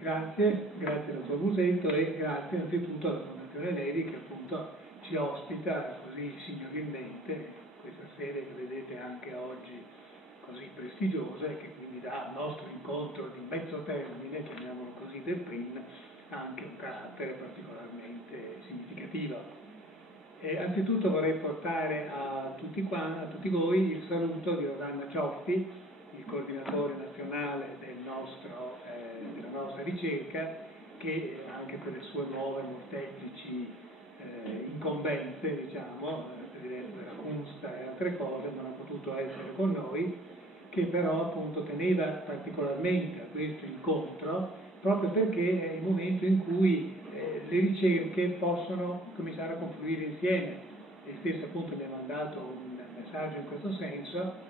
Grazie dottor Musetto e grazie innanzitutto alla Fondazione Levi che appunto ci ospita così signorilmente questa sede che vedete anche oggi così prestigiosa e che quindi dà al nostro incontro di mezzo termine, chiamiamolo così, del PRIN anche un carattere particolarmente significativo. Anzitutto vorrei portare a tutti voi il saluto di Osanna Cioffi, il coordinatore nazionale della nostra ricerca, che anche per le sue nuove molteplici incombenze, diciamo, Presidente della Unsta e altre cose, non ha potuto essere con noi, che però appunto teneva particolarmente a questo incontro, proprio perché è il momento in cui le ricerche possono cominciare a confluire insieme. Lei stesso appunto mi ha mandato un messaggio in questo senso,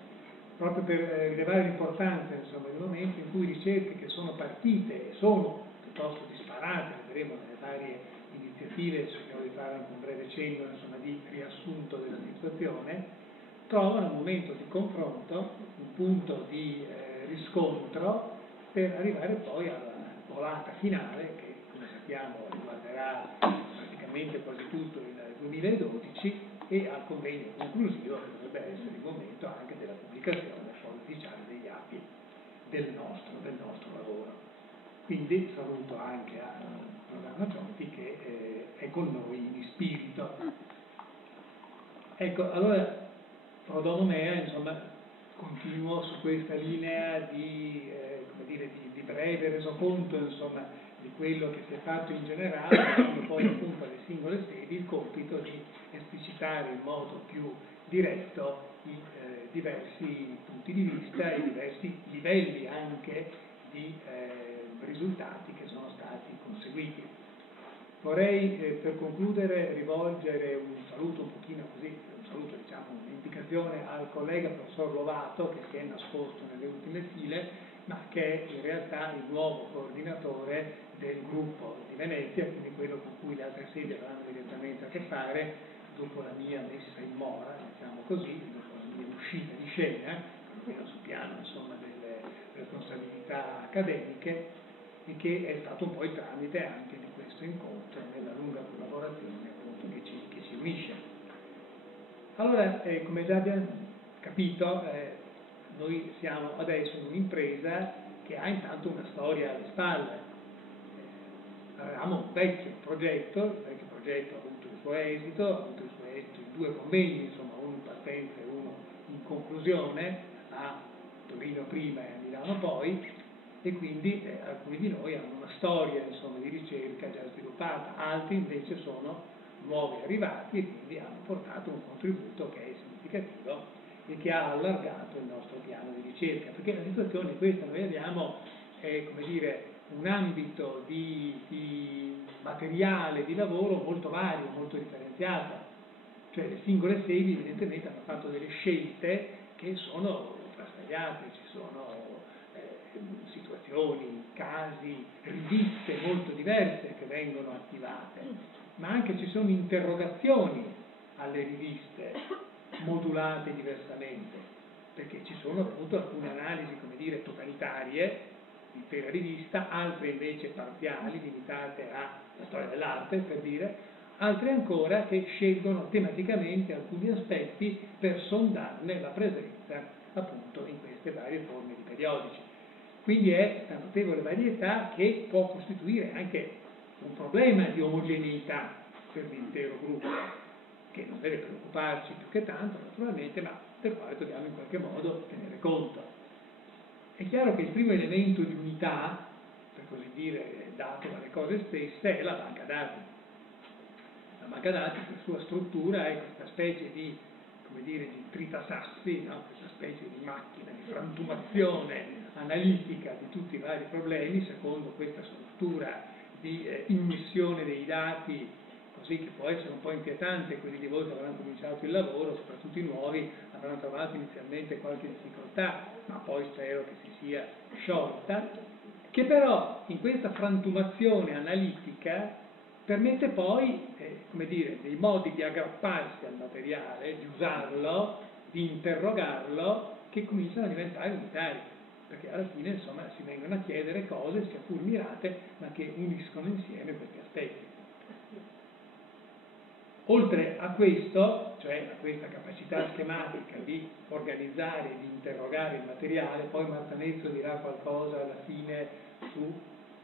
proprio per rilevare l'importanza del momento in cui ricerche che sono partite e sono piuttosto disparate, vedremo nelle varie iniziative, cercherò di fare anche un breve cenno di riassunto della situazione, trovano un momento di confronto, un punto di riscontro per arrivare poi alla volata finale che, come sappiamo, riguarderà praticamente quasi tutto il 2012 e al convegno conclusivo che dovrebbe essere il momento anche della pubblicazione poi ufficiale degli atti del nostro lavoro. Quindi saluto anche a Rosanna Cioffi che è con noi in spirito. Ecco, allora pro mea, continuo su questa linea di breve resoconto, di quello che si è fatto in generale, dando poi appunto alle singole sedi il compito di esplicitare in modo più diretto i diversi punti di vista e i diversi livelli anche di risultati che sono stati conseguiti. Vorrei per concludere rivolgere un saluto un pochino così, un'indicazione al collega professor Lovato che si è nascosto nelle ultime file, ma che è in realtà il nuovo coordinatore del gruppo di Venezia, quindi quello con cui le altre sedi avranno direttamente a che fare dopo la mia messa in mora, diciamo così, dopo la mia uscita di scena, almeno sul piano delle responsabilità accademiche, e che è stato un po' il tramite anche di questo incontro nella lunga collaborazione appunto che ci unisce. Allora, come già abbiamo capito, noi siamo adesso in un'impresa che ha intanto una storia alle spalle. Avevamo un vecchio progetto, il vecchio progetto ha avuto il suo esito in due convegni, uno in partenza e uno in conclusione, a Torino prima e a Milano poi, e quindi alcuni di noi hanno una storia di ricerca già sviluppata, altri invece sono nuovi arrivati e quindi hanno portato un contributo che è significativo e che ha allargato il nostro piano di ricerca, perché la situazione è questa: noi abbiamo un ambito di materiale di lavoro molto vario, molto differenziato, cioè le singole sedi evidentemente hanno fatto delle scelte che sono frastagliate, ci sono situazioni, casi, riviste molto diverse che vengono attivate, ma anche ci sono interrogazioni alle riviste modulate diversamente, perché ci sono appunto alcune analisi, totalitarie l'intera rivista, altre invece parziali, limitate alla storia dell'arte, per dire, altre ancora che scelgono tematicamente alcuni aspetti per sondarne la presenza appunto in queste varie forme di periodici. Quindi è una notevole varietà che può costituire anche un problema di omogeneità per l'intero gruppo, che non deve preoccuparci più che tanto, naturalmente, ma del quale dobbiamo in qualche modo tenere conto. È chiaro che il primo elemento di unità, per così dire, dato dalle cose stesse, è la banca dati. La banca dati, per sua struttura, è questa specie di tritasassi, no? Questa specie di macchina di frantumazione analitica di tutti i vari problemi, secondo questa struttura di immissione dei dati, così che può essere un po' inquietante. Quelli di voi che avranno cominciato il lavoro, soprattutto i nuovi, avranno trovato inizialmente qualche difficoltà, ma poi spero che si sia sciolta, che però in questa frantumazione analitica permette poi, dei modi di aggrapparsi al materiale, di usarlo, di interrogarlo, che cominciano a diventare unitari. perché alla fine insomma si vengono a chiedere cose sia pur mirate ma che uniscono insieme questi aspetti. Oltre a questo, cioè a questa capacità schematica di organizzare e di interrogare il materiale, poi Martanezzo dirà qualcosa alla fine su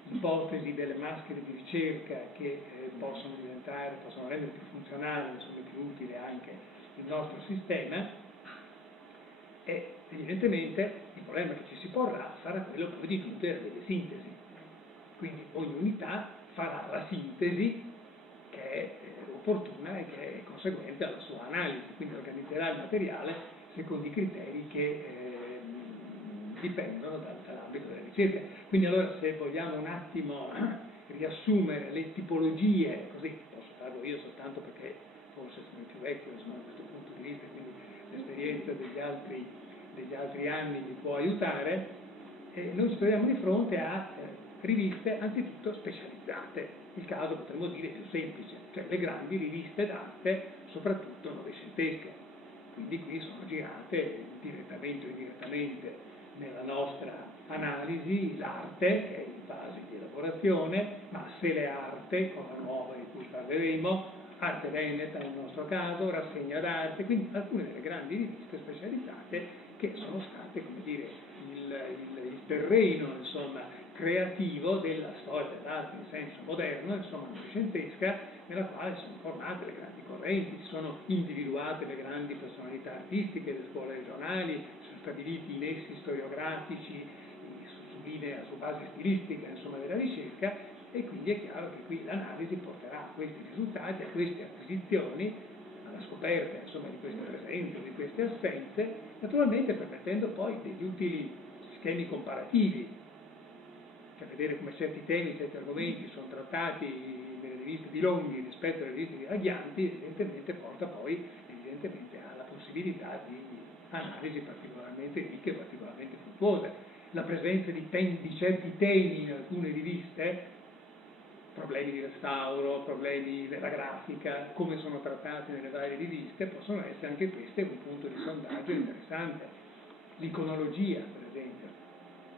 ipotesi delle maschere di ricerca che possono rendere più funzionale, insomma più utile anche il nostro sistema, e evidentemente il problema che ci si porrà sarà quello poi di chiudere delle sintesi. Quindi ogni unità farà la sintesi che è opportuna e che è conseguente alla sua analisi, quindi organizzerà il materiale secondo i criteri che dipendono dall'ambito della ricerca. Quindi allora, se vogliamo un attimo riassumere le tipologie, così posso farlo io soltanto perché forse sono più vecchio insomma, da questo punto di vista, quindi l'esperienza degli altri anni mi può aiutare, noi ci troviamo di fronte a riviste anzitutto specializzate. Il caso potremmo dire più semplice, cioè le grandi riviste d'arte, soprattutto novecentesche. Quindi qui sono girate direttamente o indirettamente nella nostra analisi l'arte, che è in fase di elaborazione, ma se le arte, con la nuova di cui parleremo, Arte Veneta nel nostro caso, Rassegna d'arte, quindi alcune delle grandi riviste specializzate che sono state, come dire, il terreno, insomma, creativo della storia dell'arte in senso moderno, insomma novecentesca, nella quale sono formate le grandi correnti, si sono individuate le grandi personalità artistiche, le scuole regionali, sono stabiliti i nessi storiografici su base stilistica, insomma, della ricerca, e quindi è chiaro che qui l'analisi porterà a questi risultati, a queste acquisizioni, alla scoperta, insomma, di queste presenze, di queste assenze, naturalmente permettendo poi degli utili schemi comparativi, per vedere come certi temi, certi argomenti sono trattati nelle riviste di Longhi rispetto alle riviste di Raghianti, evidentemente porta poi alla possibilità di analisi particolarmente ricche e particolarmente fruttuose. La presenza di certi temi in alcune riviste, problemi di restauro, problemi della grafica, come sono trattati nelle varie riviste, possono essere anche queste un punto di sondaggio interessante. L'iconologia, per esempio.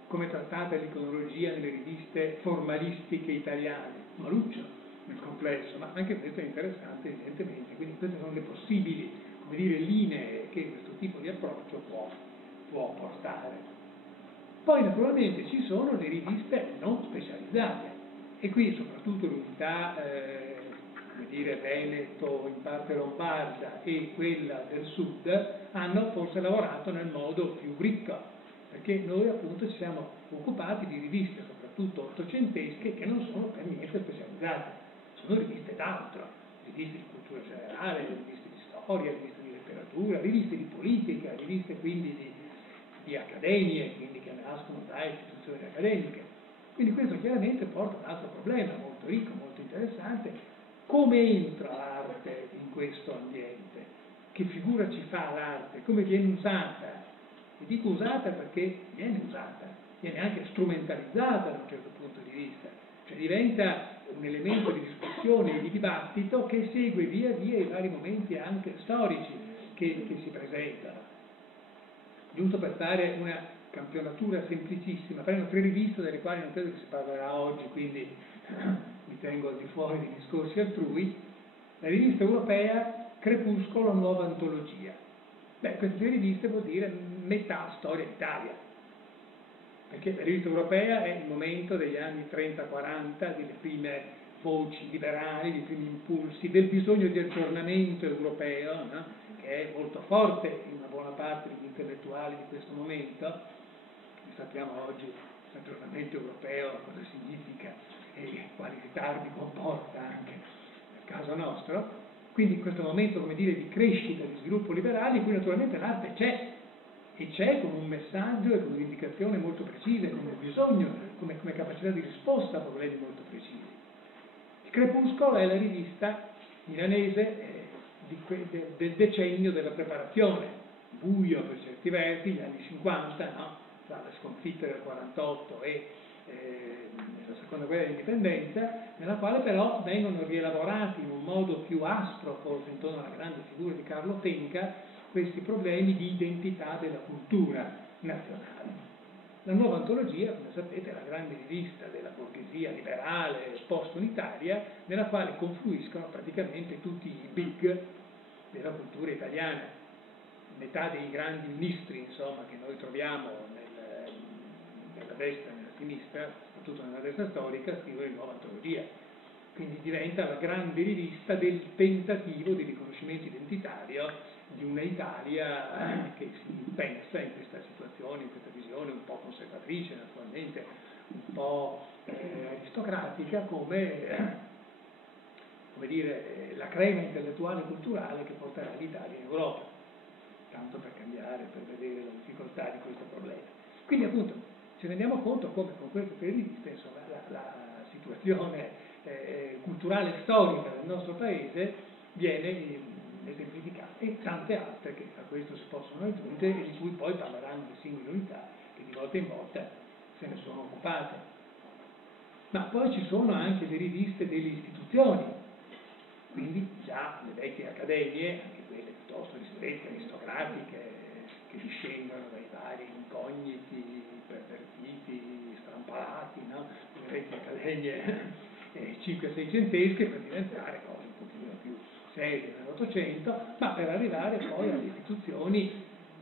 Come è trattata l'iconologia nelle riviste formalistiche italiane, maluccio nel complesso, ma anche questo è interessante evidentemente, quindi queste sono le possibili, come dire, linee che questo tipo di approccio può portare. Poi naturalmente ci sono le riviste non specializzate, e qui soprattutto l'unità, come dire, Veneto, in parte lombarda, e quella del sud hanno forse lavorato nel modo più ricco, perché noi appunto ci siamo occupati di riviste, soprattutto ottocentesche, che non sono per niente specializzate, sono riviste d'altro, riviste di cultura generale, riviste di storia, riviste di letteratura, riviste di politica, riviste quindi di accademie, quindi che nascono da istituzioni accademiche. Quindi questo chiaramente porta a un altro problema molto ricco, molto interessante: come entra l'arte in questo ambiente? Che figura ci fa l'arte? Come viene usata? E dico usata perché viene usata, viene anche strumentalizzata da un certo punto di vista, cioè diventa un elemento di discussione e di dibattito che segue via via i vari momenti anche storici che si presentano. Giusto per fare una campionatura semplicissima, prendo 3 riviste delle quali non credo che si parlerà oggi, quindi mi tengo al di fuori dei discorsi altrui. La rivista europea Crepuscolo, nuova antologia. Beh, queste 2 riviste vuol dire metà storia d'Italia, perché la rivista europea è il momento degli anni 30-40, delle prime voci liberali, dei primi impulsi, del bisogno di aggiornamento europeo, no? Che è molto forte in una buona parte degli intellettuali di questo momento. E sappiamo oggi l'aggiornamento europeo cosa significa e quali ritardi comporta anche nel caso nostro. Quindi in questo momento, come dire, di crescita, di sviluppo liberale, in cui naturalmente l'arte c'è, e c'è come un messaggio e come un'indicazione molto precise, come bisogno, come capacità di risposta a problemi molto precisi. Il Crepuscolo è la rivista milanese del decennio della preparazione, buio per certi versi, gli anni 50, no? Tra la sconfitta del 48 e la seconda guerra d'indipendenza, nella quale però vengono rielaborati in un modo più aspro, forse intorno alla grande figura di Carlo Tenca, questi problemi di identità della cultura nazionale. La Nuova Antologia, come sapete, è la grande rivista della borghesia liberale post-unitaria, nella quale confluiscono praticamente tutti i big della cultura italiana. Metà dei grandi ministri, insomma, che noi troviamo nella destra e nella sinistra, soprattutto nella destra storica, scrivono in Nuova Antologia. Quindi diventa la grande rivista del tentativo di riconoscimento identitario di una Italia che si pensa in questa situazione, in questa visione un po' conservatrice, naturalmente, un po' aristocratica, come dire, la crema intellettuale e culturale che porterà l'Italia in Europa, tanto per cambiare, per vedere la difficoltà di questo problema. Quindi appunto ci rendiamo conto come con queste tre riviste, insomma, la situazione culturale e storica del nostro paese viene esemplificata, e tante altre che a questo si possono aggiungere e di cui poi parleranno le singole unità che di volta in volta se ne sono occupate. Ma poi ci sono anche le riviste delle istituzioni, quindi già le vecchie accademie, anche quelle piuttosto ristrette, aristocratiche, che discendono dai vari incogniti, pervertiti, strampalati, no? Le vecchie accademie 5-600esche, per diventare cose un pochino più serie nell'Ottocento, ma per arrivare poi alle istituzioni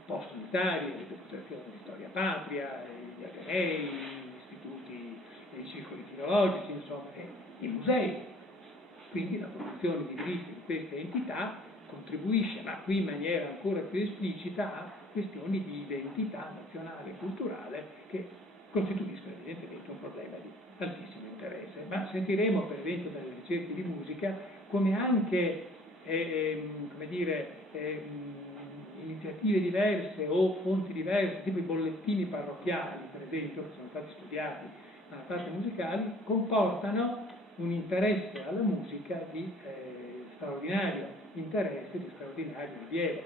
post-unitarie, le deputazioni di storia patria, gli atenei, gli istituti e i circoli filologici, insomma, e i musei. Quindi la produzione di riviste di queste entità contribuisce, ma qui in maniera ancora più esplicita, a questioni di identità nazionale e culturale che costituiscono evidentemente un problema di altissimo interesse. Ma sentiremo, per esempio, dalle ricerche di musica, come anche iniziative diverse o fonti diverse, tipo i bollettini parrocchiali, per esempio, che sono stati studiati dalla parte musicali, comportano un interesse alla musica di straordinario interesse, di straordinario rilievo.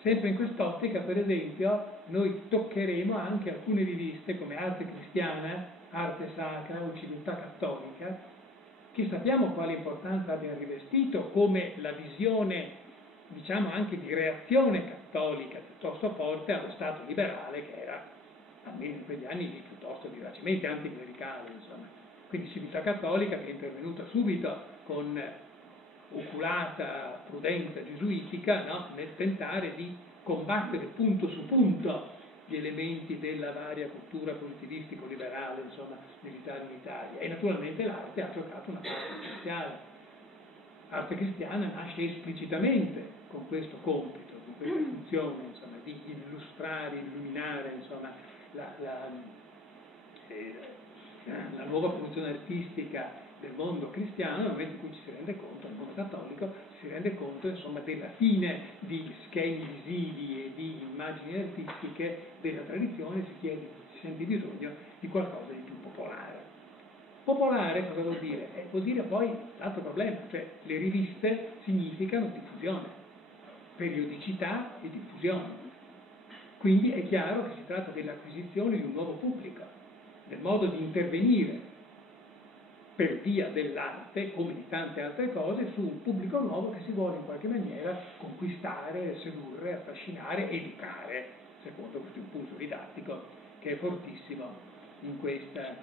Sempre in quest'ottica, per esempio, noi toccheremo anche alcune riviste come Arte Cristiana, Arte Sacra o Civiltà Cattolica, che sappiamo quale importanza abbiano rivestito come la visione, diciamo, anche di reazione cattolica piuttosto forte allo Stato liberale, che era, almeno in quegli anni, piuttosto vivacemente anticlericale, insomma. Quindi Civiltà Cattolica, che è intervenuta subito con oculata prudenza gesuitica, no? Nel tentare di combattere punto su punto gli elementi della varia cultura positivistico-liberale, insomma, militare in Italia. E naturalmente l'arte ha giocato una parte essenziale. L'arte cristiana nasce esplicitamente con questo compito, con questa funzione, insomma, di illustrare, illuminare, insomma, la nuova produzione artistica del mondo cristiano, nel momento in cui ci si rende conto, nel mondo cattolico, si rende conto, insomma, della fine di schemi visivi e di immagini artistiche della tradizione, si sente bisogno di qualcosa di più popolare. Popolare cosa vuol dire? Vuol dire poi l'altro problema, cioè le riviste significano diffusione, periodicità e diffusione. Quindi è chiaro che si tratta dell'acquisizione di un nuovo pubblico, del modo di intervenire per via dell'arte, come di tante altre cose, su un pubblico nuovo che si vuole in qualche maniera conquistare, sedurre, affascinare, educare, secondo questo impulso didattico che è fortissimo in questa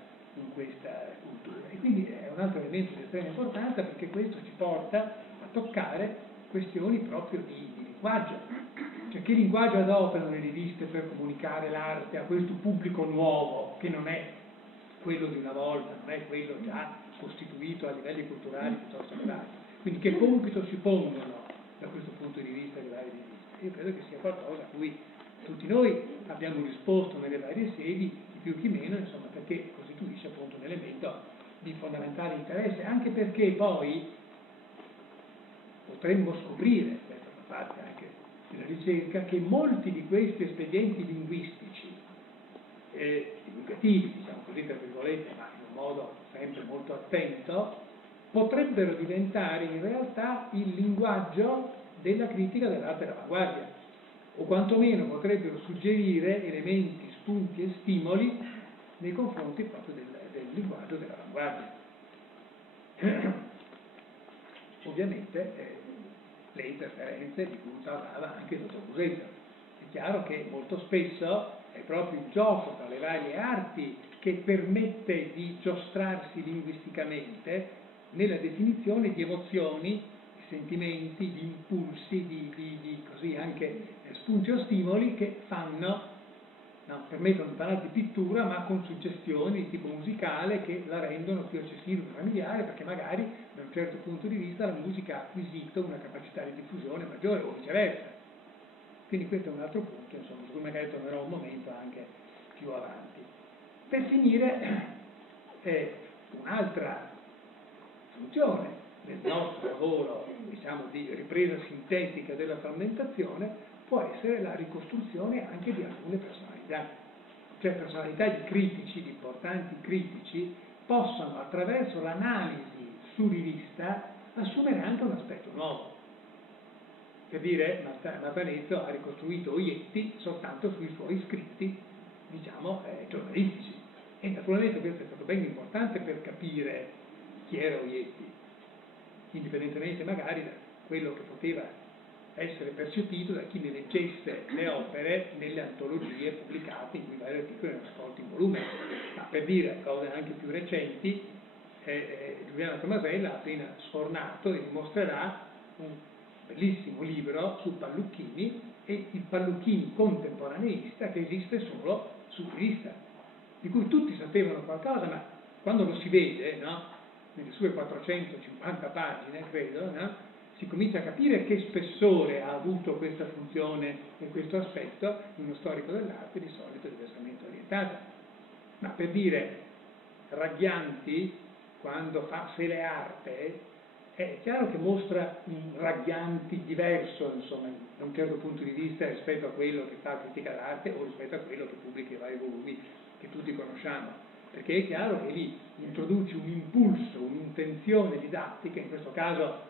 cultura. E quindi è un altro elemento di estrema importanza, perché questo ci porta a toccare questioni proprio di linguaggio. Cioè, che linguaggio adoperano le riviste per comunicare l'arte a questo pubblico nuovo, che non è quello di una volta, non è quello già costituito a livelli culturali piuttosto elevati. Quindi che compito si pongono da questo punto di vista le varie riviste? Io credo che sia qualcosa a cui tutti noi abbiamo risposto nelle varie sedi, chi più chi meno, insomma, perché costituisce appunto un elemento di fondamentale interesse, anche perché poi potremmo scoprire, questa fa parte anche della ricerca, che molti di questi espedienti linguistici divulgativi, diciamo così per virgolette, ma in un modo sempre molto attento, potrebbero diventare in realtà il linguaggio della critica dell'arte d'avanguardia, o quantomeno potrebbero suggerire elementi, spunti e stimoli nei confronti proprio del linguaggio dell'avanguardia. Ovviamente le interferenze di cui parlava anche il dottor Busetto. È chiaro che molto spesso è proprio il gioco tra le varie arti che permette di giostrarsi linguisticamente nella definizione di emozioni, di sentimenti, di impulsi, di così anche spunti o stimoli che permettono di parlare di pittura, ma con suggestioni di tipo musicale che la rendono più accessibile e familiare, perché magari da un certo punto di vista la musica ha acquisito una capacità di diffusione maggiore o viceversa. Quindi questo è un altro punto, insomma, su cui magari tornerò un momento anche più avanti. Per finire, un'altra funzione del nostro lavoro, diciamo, di ripresa sintetica della frammentazione può essere la ricostruzione anche di alcune personalità. Cioè personalità di critici, di importanti critici, possono attraverso l'analisi su rivista assumere anche un aspetto nuovo. Per dire, Matanezzo ha ricostruito Oietti soltanto sui suoi scritti, diciamo, giornalistici. E naturalmente questo è stato ben importante per capire chi era Oietti, indipendentemente magari da quello che poteva essere percepito da chi ne leggesse le opere nelle antologie pubblicate in cui vari articoli erano raccolti in volume. Ma per dire cose anche più recenti, Giuliano Tomasella ha appena sfornato e dimostrerà un bellissimo libro su Pallucchini e il Pallucchini contemporaneista che esiste solo su rivista, di cui tutti sapevano qualcosa, ma quando lo si vede, no? Nelle sue 450 pagine, credo, no? Si comincia a capire che spessore ha avuto questa funzione e questo aspetto in uno storico dell'arte di solito diversamente orientato. Ma per dire, Ragghianti, quando fa Se le arte, è chiaro che mostra un Ragghianti diverso, insomma, da un certo punto di vista rispetto a quello che fa critica d'arte o rispetto a quello che pubblica i vari volumi che tutti conosciamo, perché è chiaro che lì introduce un impulso, un'intenzione didattica, in questo caso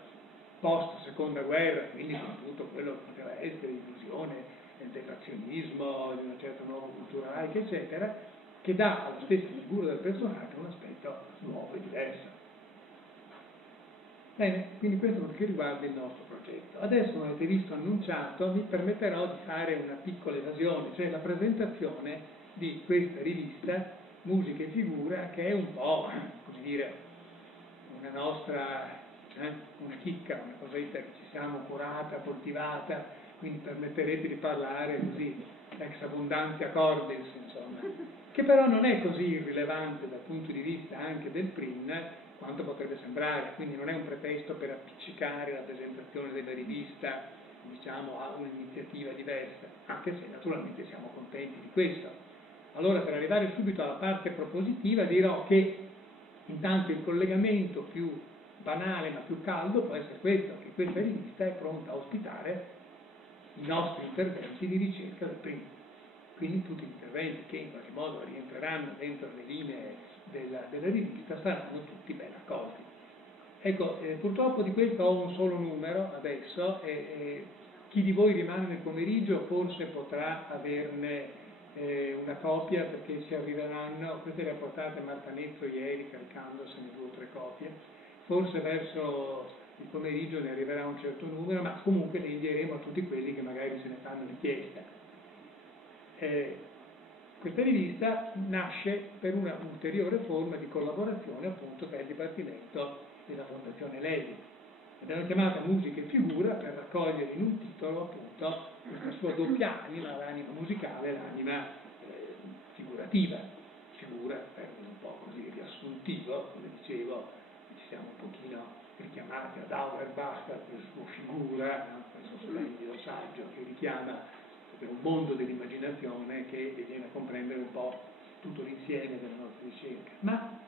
post seconda guerra, quindi con tutto quello che poteva essere illusione, il defazionismo, di una certa nuova cultura laica, eccetera, che dà alla stessa figura del personaggio un aspetto nuovo e diverso. Bene, quindi questo è quello che riguarda il nostro progetto. Adesso, come avete visto annunciato, mi permetterò di fare una piccola evasione, cioè la presentazione di questa rivista Musica e Figura, che è un po', come dire, una nostra, una chicca, una cosetta che ci siamo curata, coltivata, quindi permetterete di parlare così, ex abundantia cordis, insomma, che però non è così irrilevante dal punto di vista anche del PRIN quanto potrebbe sembrare, quindi non è un pretesto per appiccicare la presentazione della rivista, diciamo, a un'iniziativa diversa, anche se naturalmente siamo contenti di questo. Allora, per arrivare subito alla parte propositiva, dirò che intanto il collegamento più banale ma più caldo può essere questo, che questa rivista è pronta a ospitare i nostri interventi di ricerca del PRIN. Quindi tutti gli interventi che in qualche modo rientreranno dentro le linee della rivista saranno tutti ben accolti. Ecco, purtroppo di questo ho un solo numero adesso e chi di voi rimane nel pomeriggio forse potrà averne una copia, perché ci arriveranno, queste le ha portate Martanezzo ieri caricandosene 2 o 3 copie, forse verso il pomeriggio ne arriverà un certo numero, ma comunque le invieremo a tutti quelli che magari se ne fanno richiesta. Questa rivista nasce per una ulteriore forma di collaborazione appunto per il Dipartimento della Fondazione Levi. Abbiamo chiamata Musica e Figura per raccogliere in un titolo appunto questa sua doppia anima, l'anima musicale e l'anima figurativa. Figura per un po' così riassuntivo, come dicevo, ci siamo un pochino richiamati ad Auerbach per il suo Figura, no? Questo splendido saggio che richiama un mondo dell'immaginazione che viene a comprendere un po' tutto l'insieme della nostra ricerca. Ma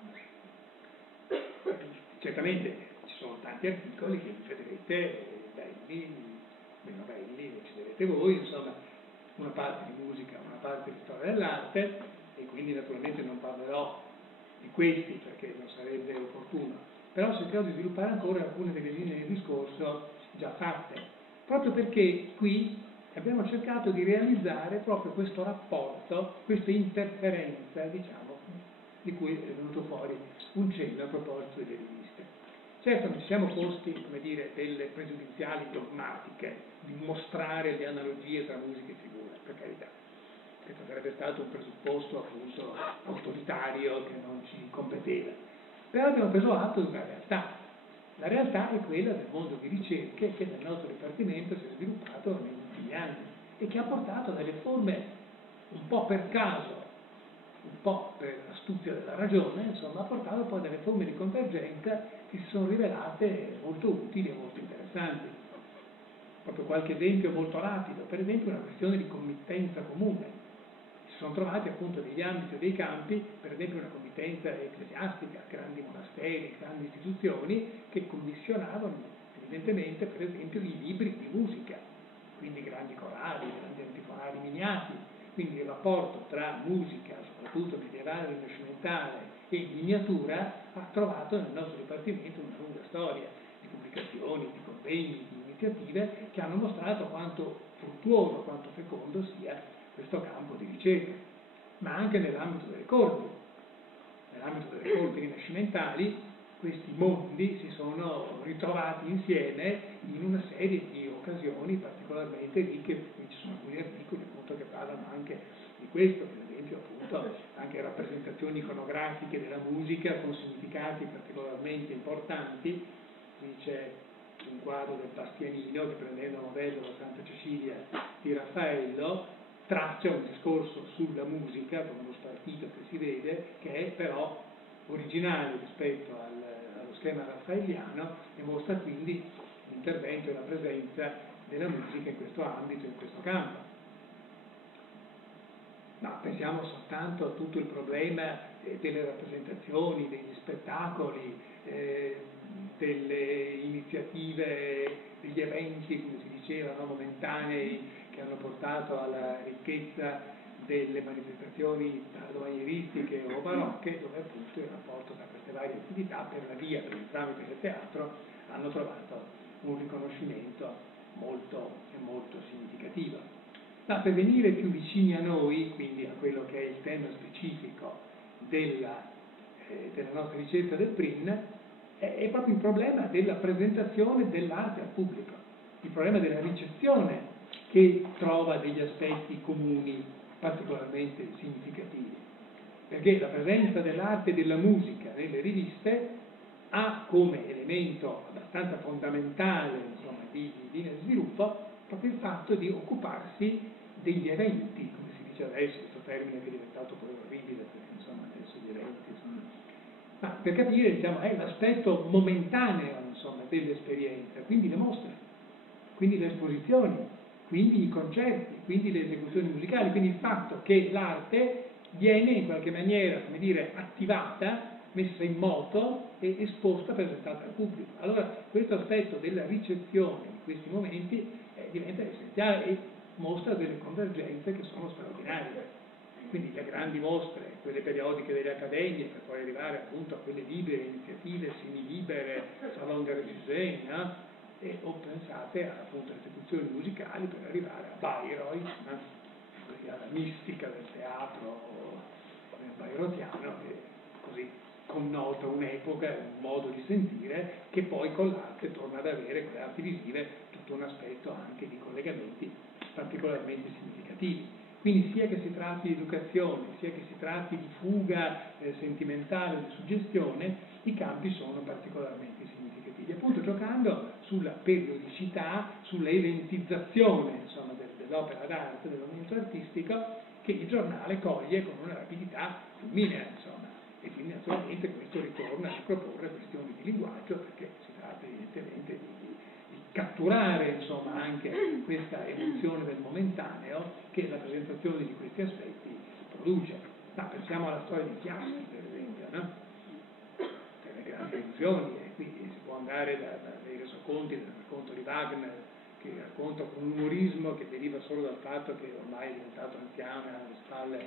certamente ci sono tanti articoli che vedrete belli, meno belli, deciderete voi, insomma, una parte di musica, una parte di storia dell'arte, e quindi naturalmente non parlerò di questi perché non sarebbe opportuno, però cercherò di sviluppare ancora alcune delle linee di discorso già fatte, proprio perché qui abbiamo cercato di realizzare proprio questo rapporto, questa interferenza, diciamo, di cui è venuto fuori un cenno a proposito delle riviste. Certo non ci siamo posti, come dire, delle pregiudiziali dogmatiche di mostrare le analogie tra musica e figura, per carità. Questo sarebbe stato un presupposto appunto autoritario che non ci competeva. Però abbiamo preso atto di una realtà. La realtà è quella del mondo di ricerche che nel nostro Dipartimento si è sviluppato negli ultimi anni e che ha portato delle forme un po' per caso, un po' per l'astuzia della ragione, insomma, ha portato poi delle forme di convergenza che si sono rivelate molto utili e molto interessanti. Proprio qualche esempio molto rapido, per esempio una questione di committenza comune. Si sono trovati appunto degli ambiti o dei campi, per esempio una committenza ecclesiastica, grandi monasteri, grandi istituzioni, che commissionavano evidentemente per esempio i libri di musica, quindi grandi corali, grandi antifonari miniati, quindi il rapporto tra musica, soprattutto medievale, rinascimentale e miniatura, ha trovato nel nostro Dipartimento una lunga storia di pubblicazioni, di convegni, di iniziative che hanno mostrato quanto fruttuoso, quanto fecondo sia questo campo di ricerca, ma anche nell'ambito delle corti. Nell'ambito delle corti rinascimentali questi mondi si sono ritrovati insieme in una serie di occasioni particolarmente ricche, ci sono alcuni articoli appunto che parlano anche di questo, per esempio appunto anche rappresentazioni iconografiche della musica con significati particolarmente importanti. Qui c'è un quadro del Bastianino che, prendendo a modello la Santa Cecilia di Raffaello, traccia un discorso sulla musica con uno spartito che si vede, che è però originale rispetto allo schema raffaelliano e mostra quindi l'intervento e la presenza della musica in questo ambito, in questo campo. Ma pensiamo soltanto a tutto il problema delle rappresentazioni, degli spettacoli, delle iniziative, degli eventi, come si diceva, no, momentanei, che hanno portato alla ricchezza delle manifestazioni tardo-manieristiche o barocche, dove appunto il rapporto tra queste varie attività per il tramite del teatro hanno trovato un riconoscimento molto significativo. Ma per venire più vicini a noi, quindi a quello che è il tema specifico della nostra ricerca del PRIN, è proprio il problema della presentazione dell'arte al pubblico, il problema della ricezione che trova degli aspetti comuni particolarmente significativi, perché la presenza dell'arte e della musica nelle riviste ha come elemento abbastanza fondamentale, insomma, di linea di sviluppo proprio il fatto di occuparsi degli eventi, come si dice adesso, questo termine che è diventato poi orribile, perché insomma adesso gli eventi sono... Ma per capire, diciamo, è l'aspetto momentaneo, insomma, dell'esperienza, quindi le mostre, quindi le esposizioni, quindi i concerti, quindi le esecuzioni musicali, quindi il fatto che l'arte viene in qualche maniera, come dire, attivata, messa in moto e esposta, presentata al pubblico. Allora questo aspetto della ricezione di questi momenti diventa essenziale e mostra delle convergenze che sono straordinarie. Quindi le grandi mostre, quelle periodiche delle accademie, per poi arrivare appunto a quelle libere, iniziative semi-libere, Salon de Réfugiés, no? O pensate appunto alle esecuzioni musicali per arrivare a Bayreuth, alla mistica del teatro bayreuthiano, che così connota un'epoca, un modo di sentire, che poi con l'arte torna ad avere, con le arti visive, tutto un aspetto anche di collegamenti particolarmente significativi. Quindi sia che si tratti di educazione, sia che si tratti di fuga sentimentale, di suggestione, i campi sono particolarmente significativi, appunto giocando sulla periodicità, sulla eventizzazione, insomma, dell'opera d'arte, del momento artistico, che il giornale coglie con una rapidità fulminea, insomma, e quindi naturalmente questo ritorna a proporre questioni di linguaggio, perché si tratta evidentemente di catturare, insomma, anche questa emozione del momentaneo che la presentazione di questi aspetti produce. Ma pensiamo alla storia di Chiaschi, per esempio, no? Le grandi emozioni, e quindi si può andare dai resoconti, dal racconto di Wagner, che racconta con un umorismo che deriva solo dal fatto che ormai è diventato anziano e ha alle spalle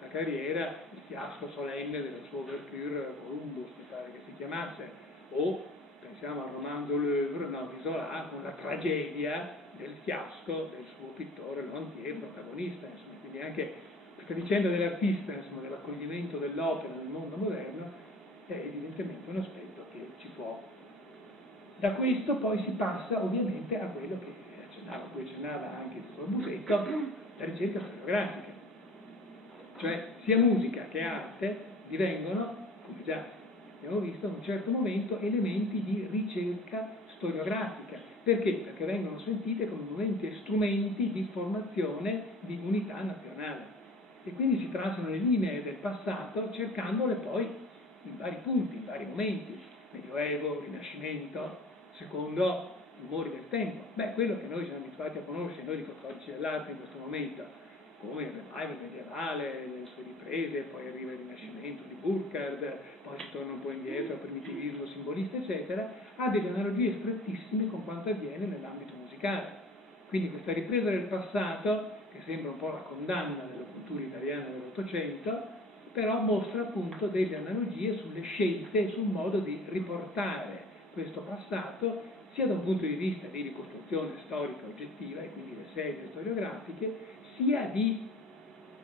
la carriera, il fiasco solenne della sua ouverture Columbus, mi pare che si chiamasse, o pensiamo al romanzo L'Oeuvre, no, di Zola, con la tragedia del fiasco del suo pittore Lantier, protagonista, insomma. Quindi anche questa vicenda dell'artista, insomma, dell'accoglimento dell'opera nel mondo moderno, è evidentemente un aspetto che ci può. Da questo poi si passa ovviamente a quello che accennava anche il professor Musetto, la ricerca storiografica. cioè sia musica che arte divengono, come già abbiamo visto, in un certo momento elementi di ricerca storiografica. Perché? Perché vengono sentite come momenti e strumenti di formazione di unità nazionale. E quindi si tracciano le linee del passato cercandole poi in vari punti, in vari momenti, Medioevo, Rinascimento, secondo gli umori del tempo. Beh, quello che noi siamo abituati a conoscere, noi di codici dell'arte in questo momento, come il revival medievale, le sue riprese, poi arriva il Rinascimento di Burkhard, poi si torna un po' indietro al primitivismo simbolista, eccetera, ha delle analogie strettissime con quanto avviene nell'ambito musicale. Quindi questa ripresa del passato, che sembra un po' la condanna della cultura italiana dell'Ottocento, però mostra appunto delle analogie sulle scelte e sul modo di riportare questo passato sia da un punto di vista di ricostruzione storica oggettiva, e quindi le scelte storiografiche, sia di,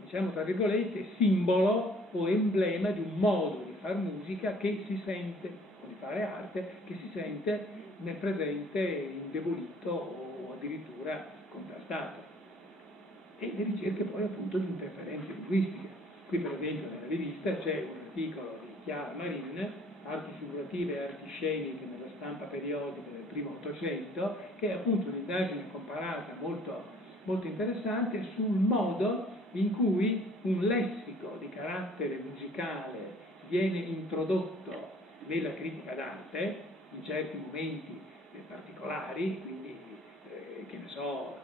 diciamo tra virgolette, simbolo o emblema di un modo di fare musica che si sente, o di fare arte, che si sente nel presente indebolito o addirittura contrastato. E le ricerche poi appunto di interferenze linguistiche. Qui per esempio nella rivista c'è un articolo di Chiara Marin, Arti figurative e arti sceniche nella stampa periodica del primo Ottocento, che è appunto un'indagine comparata molto, molto interessante sul modo in cui un lessico di carattere musicale viene introdotto nella critica d'arte in certi momenti particolari, quindi che ne so,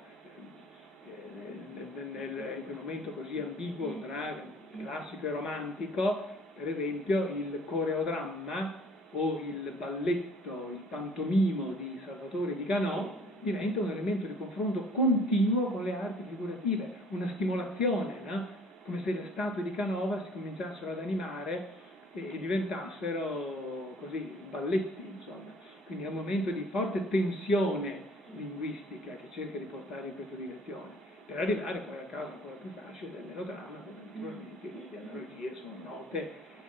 in quel momento così ambiguo tra classico e romantico, per esempio il coreodramma o il balletto, il pantomimo di Salvatore Di Canò diventa un elemento di confronto continuo con le arti figurative, una stimolazione, no? Come se le statue di Canova si cominciassero ad animare e diventassero così balletti, insomma. Quindi è un momento di forte tensione linguistica che cerca di portare in questa direzione, per arrivare poi al caso ancora più facile del melodramma, dove naturalmente le analogie sono note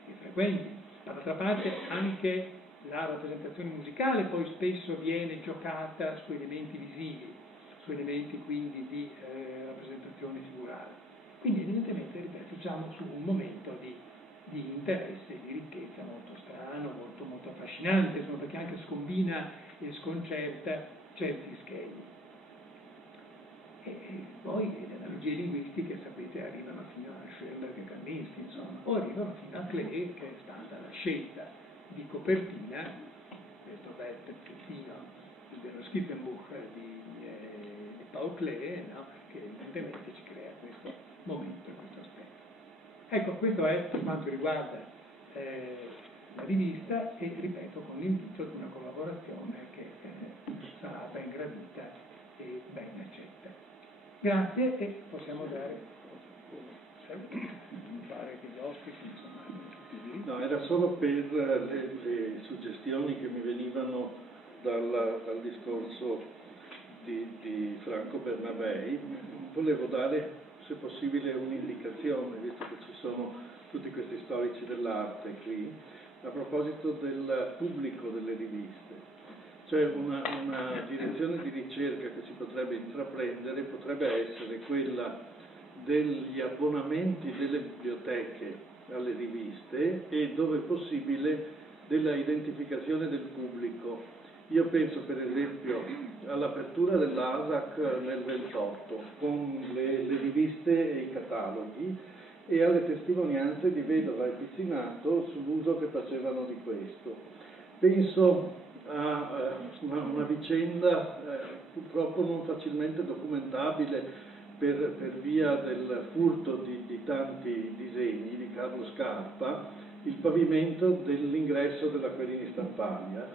e frequenti. Dall'altra parte anche la rappresentazione musicale poi spesso viene giocata su elementi visivi, su elementi quindi di rappresentazione figurale. Quindi evidentemente, ripeto, siamo su un momento di interesse e di ricchezza molto strano, molto, molto affascinante, insomma, perché anche scombina e sconcerta certi schemi. E poi le analogie linguistiche, sapete, arrivano fino a Schoenberg e Kandinsky, insomma, o arrivano fino a Klee, che è stata la scelta di copertina, questo bel pezzettino dello Skittenbuch di Paul Klee, no? Che evidentemente ci crea questo momento e questo aspetto. Ecco, questo è per quanto riguarda la rivista, e ripeto con l'invito ad una collaborazione che sarà ben gradita e ben accetta. Grazie, e possiamo dare, mi pare che gli ospiti insomma tutti. No, era solo per le suggestioni che mi venivano dal discorso di Franco Bernabei. Volevo dare, se possibile, un'indicazione, visto che ci sono tutti questi storici dell'arte qui, a proposito del pubblico delle riviste. Cioè una direzione di ricerca che si potrebbe intraprendere potrebbe essere quella degli abbonamenti delle biblioteche alle riviste e, dove possibile, della identificazione del pubblico. Io penso per esempio all'apertura dell'ASAC nel 28 con le riviste e i cataloghi, e alle testimonianze di Vedova e Pizzinato sull'uso che facevano di questo. Penso a una vicenda purtroppo non facilmente documentabile per via del furto di tanti disegni di Carlo Scarpa, il pavimento dell'ingresso della Querini Stampalia,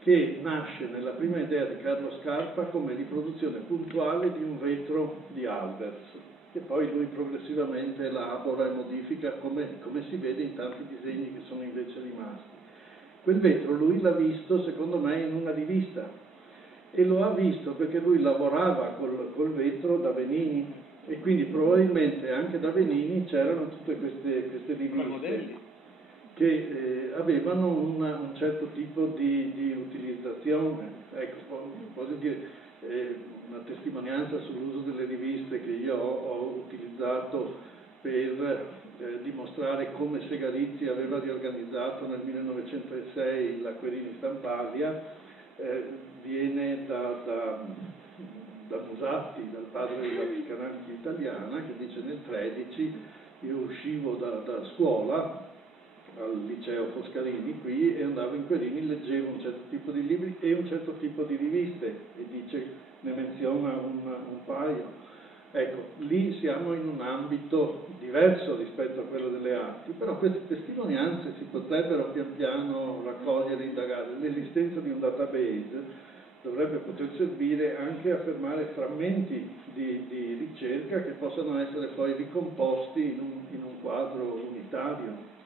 che nasce nella prima idea di Carlo Scarpa come riproduzione puntuale di un vetro di Albers, che poi lui progressivamente elabora e modifica come si vede in tanti disegni che sono invece rimasti. Quel vetro lui l'ha visto, secondo me, in una rivista, e lo ha visto perché lui lavorava col vetro da Benini, e quindi probabilmente anche da Benini c'erano tutte queste riviste che avevano un certo tipo di utilizzazione. Ecco, posso dire, una testimonianza sull'uso delle riviste che io ho utilizzato per dimostrare come Segalizzi aveva riorganizzato nel 1906 la Querini Stampavia, viene da Musatti, dal padre della psicanalisi italiana, che dice: nel 13 io uscivo da scuola al liceo Foscarini qui e andavo in Querini, leggevo un certo tipo di libri e un certo tipo di riviste, e dice, ne menziona un paio. Ecco, lì siamo in un ambito diverso rispetto a quello delle arti, però queste testimonianze si potrebbero pian piano raccogliere e indagare. L'esistenza di un database dovrebbe poter servire anche a fermare frammenti di ricerca che possano essere poi ricomposti in un quadro unitario.